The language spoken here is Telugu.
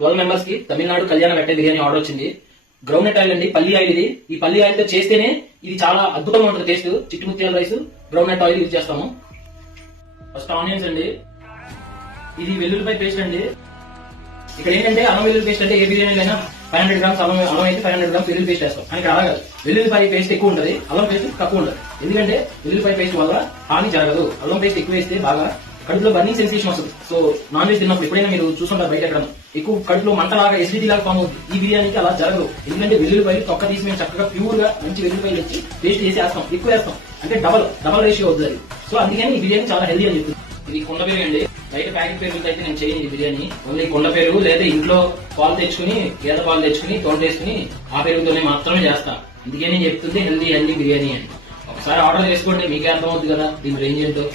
12 మెంబర్స్ కి తమిళనాడు కళ్యాణ వెట్ట బిర్యానీ ఆర్డర్ వచ్చింది. గ్రౌండ్ నట్ ఆయిల్ అండి, పల్లి ఆయిల్ ఇది. ఈ పల్లి ఆయిల్ తో చేస్తేనే ఇది చాలా అద్భుతంగా ఉంటుంది టేస్ట్. చిట్టుముత్యాల rice, ground nut oil use చేస్తాము. ఫస్ట్ ఆనియన్స్ అండి, ఇది వెల్లుల్లిపాయ పేస్ట్ అండి. ఇక్కడ ఏంటంటే అల్లం వెల్లుల్లి పేస్ట్ అంటే ఏ బిర్యానీ అయినా 500 గ్రామ్స్ అల్లం అయితే 500 గ్రామ్స్ వెల్లుల్లి పేస్ట్ వేస్తాం. కానీ ఇక్కడ అలాగా వెల్లుల్లిపాయ పేస్ట్ ఎక్కువ ఉంటుంది, అల్లం పేస్ట్ తక్కువ ఉంటుంది. ఎందుకంటే వెల్లుల్లిపాయ పేస్ట్ వల్ల హాని జరగదు. అల్లం పేస్ట్ ఎక్కువ వేస్తే బాగా కడుపులో బర్నింగ్ సెన్సేషన్ వస్తుంది. సో నాన్ వెజ్ తిన్నప్పుడు ఎప్పుడైనా మీరు చూసుకుంటారు బయట ఎక్కడ ఎక్కువ కడుపులో మంటలాగా ఎసిడిటీ లాగా ఫామ్ అవుతుంది. ఈ బిర్యానీకి అలా జరగదు. ఎందుకంటే వెల్లుల్లిపాయలు తొక్క తీసి మేము చక్కగా ప్యూర్ గా మంచి వెల్లుల్లిపాయలు వచ్చి పేస్ట్ చేసి వేస్తాం, ఎక్కువ వేస్తాం. అంటే డబల్ రేషియో అవుతుంది. సో అందుకని ఈ బిర్యానీ చాలా హెల్దీ అని చెప్తుంది. ఇది కుండ పెరుగు అండి. బయట ప్యాకెట్ పెరుగుతో అయితే నేను చేయను ఈ బిర్యానీ. ఓన్లీ కుండ పెరుగు లేదా ఇంట్లో పాలు తెచ్చుకుని, గేదె పాలు తెచ్చుకుని తోటేసుకుని ఆ పెరుగుతోనే మాత్రమే చేస్తాను. అందుకే నేను చెప్తుంది హెల్దీ బిర్యానీ అని. ఒకసారి ఆర్డర్ చేసుకోండి, మీకే అర్థమవుతుంది కదా దీని రేంజ్ ఏంటో.